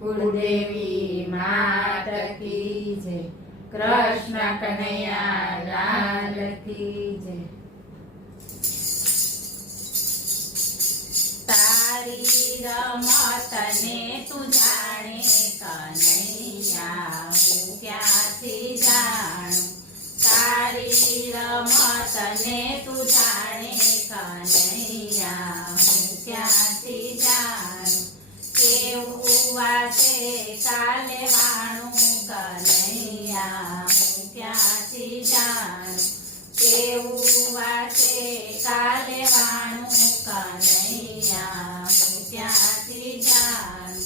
કુળદેવી માત કી જય, કૃષ્ણ કનૈયા લાલ કી જય। તારી રમત ને તું જાણે કનૈયા, હું ક્યાંથી જાણું। તારી રમત ને તું જાણે કનૈયા, હું ક્યાંથી જાણું। કેવું વાસે કાલે વાણું કનૈયા, હું ક્યાંથી જાણું। કેવું વાસે કાલે વાણું કનૈયા, હું ક્યાંથી જાણું।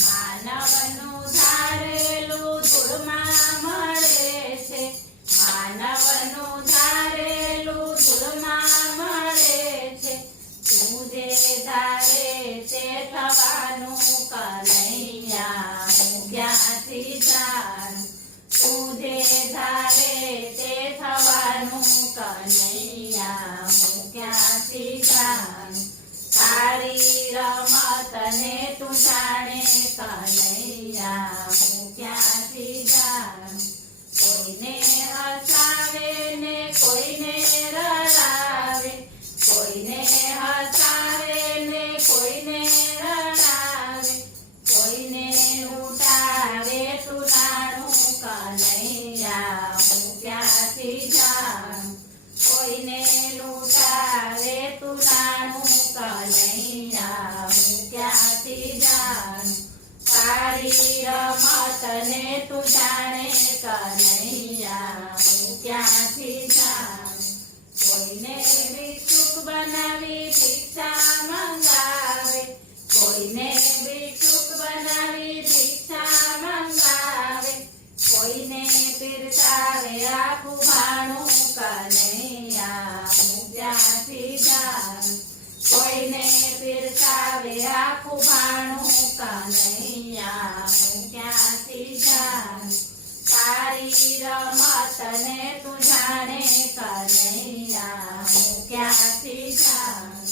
માનવનું ધારેલું ધૂળમાં મળે છે, માનવનું ધારેલું ધૂળમાં મળે છે। તું જે ધારે તે થવાનું કનૈયા, હું ક્યાંથી જાણું। તું જે ધારે તે થવાનું કનૈયા, હું ક્યાંથી જાણું। તારી રમત ને તું જાણે કનૈયા, હું ક્યાંથી જાણું। કોઈને હસાવે ને કોઈને રડાવે, કોઈને હસાવે ને કોઈને રડાવે, કોઈને લૂંટાવે તું નાણું કનૈયા, હું ક્યાંથી જાણું। કોઈને લૂંટાવે તું નાણું કનૈયા, હું ક્યાંથી જાણું। તારી રમત ને તું જાણે કનૈયા, હું ક્યાંથી જાણું। કોઈને ભિક્ષુક બનાવી ભિક્ષા મંગાવે, કોઈને ભિક્ષુક બનાવી ભિક્ષા મંગાવે, કોઈને પીરસાવે આખું ભાણું કનૈયા, હું ક્યાંથી જાણું। કોઈને પીરસાવે આખું ભાણું કનૈયા, હું ક્યાંથી જાણું। તારી રમત ને તું જાણે કનૈયા, હું ક્યાંથી જાણું।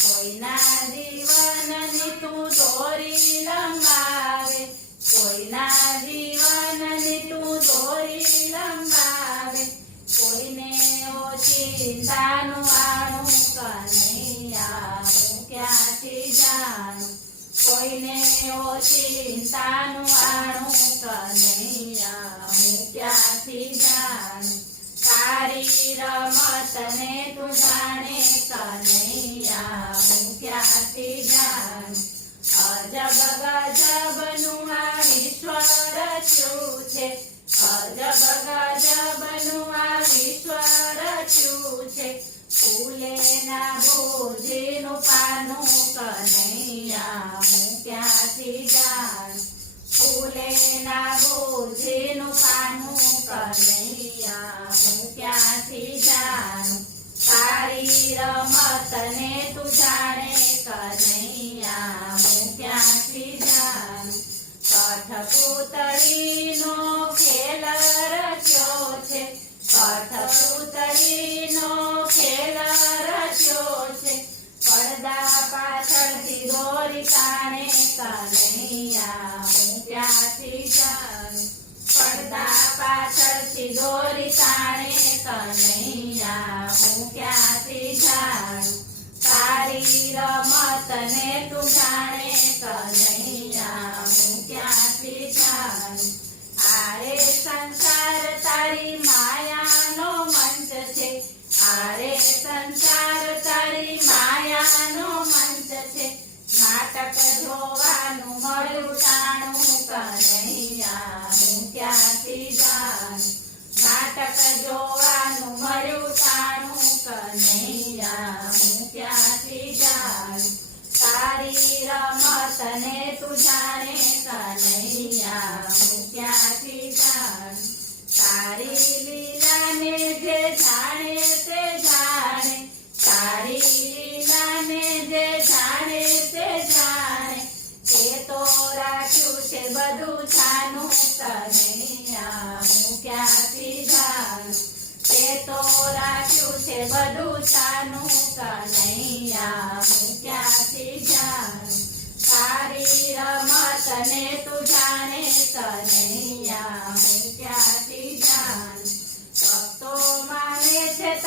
કોઈના જીવનની તું દોરી લંબાવે, કોઈના જીવનની તું દોરી લંબાવે, કોઈને ઓચિંતાનું આણું કનૈયા, હું ક્યાંથી જાણું। કોઈને ઓચિંતાનું આણું કનૈયા, હું ક્યાંથી જાણું। તારી રમત ને તું જાણે કનૈયા, હું ક્યાંથી જાણું। અજબ ગજબનું આ વિશ્વ રચ્યું છે, અજબ ગજબનું આ વિશ્વ રચ્યું છે। ફૂલે ના ભોજીનું પાનું કનૈયા, હું ક્યાંથી જાણું। ફૂલે ના ભોજીનું પાનું કનૈયા, હું ક્યાંથી જાણું। તારી રમત ને તું જાણે કનૈયા, હું ક્યાંથી જાણું। કઠપૂતળીનો ખેલ રચ્યો છે, કઠપૂતળીનો ખેલ રચ્યો છે। પડદા પાછળથી દોરી તાણે કનૈયા, હું ક્યાંથી જાણું। પડદા પાછળથી દોરી તાણે કનૈયા, હું ક્યાંથી જાણું। તારી રમત ને તું જાણે કનૈયા, હું ક્યાંથી જાણું। આરે સંસાર તારી માયાનો મંચ છે, આરે સંસાર તારી માયાનો મંચ છે। નાટક જોવાનું મળ્યું ટાણું કનૈયા, હું ક્યાંથી જાણું। નાટક જોવાનું મળ્યું ટાણું કનૈયા, હું ક્યાંથી જાણું। તારી રમત ને તું જાણે કનૈયા, હું ક્યાંથી જાણું। તારી લીલાને જે જાણે તે જાણે, તારી લીલાને જે જાણે તે જાણે। તે તો રાખ્યું છે બધું છાનું કનૈયા, હું ક્યાંથી જાણું। તે તો રાખ્યું છે બધું છાનું કનૈયા, હું ક્યાંથી જાણું। તારી રમત ને તું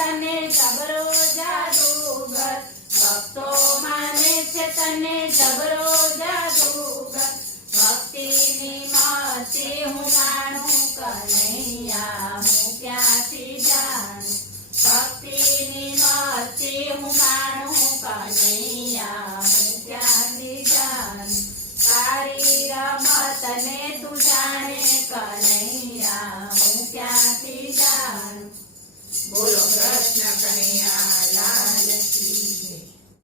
તને જબરો જાદુગર ભક્તો માને છે તને જબરો જાદુગર ભક્તિની મસ્તી હું જાણું કનૈયા હું ક્યાંથી જાણું ભક્તિની મસ્તી હું જાણું કનૈયા હું ક્યાંથી જાણું તારી રમતને તું જાણે કનૈયા હું ક્યાંથી જાણું બોલો કૃષ્ણ કનૈયા લાલ કી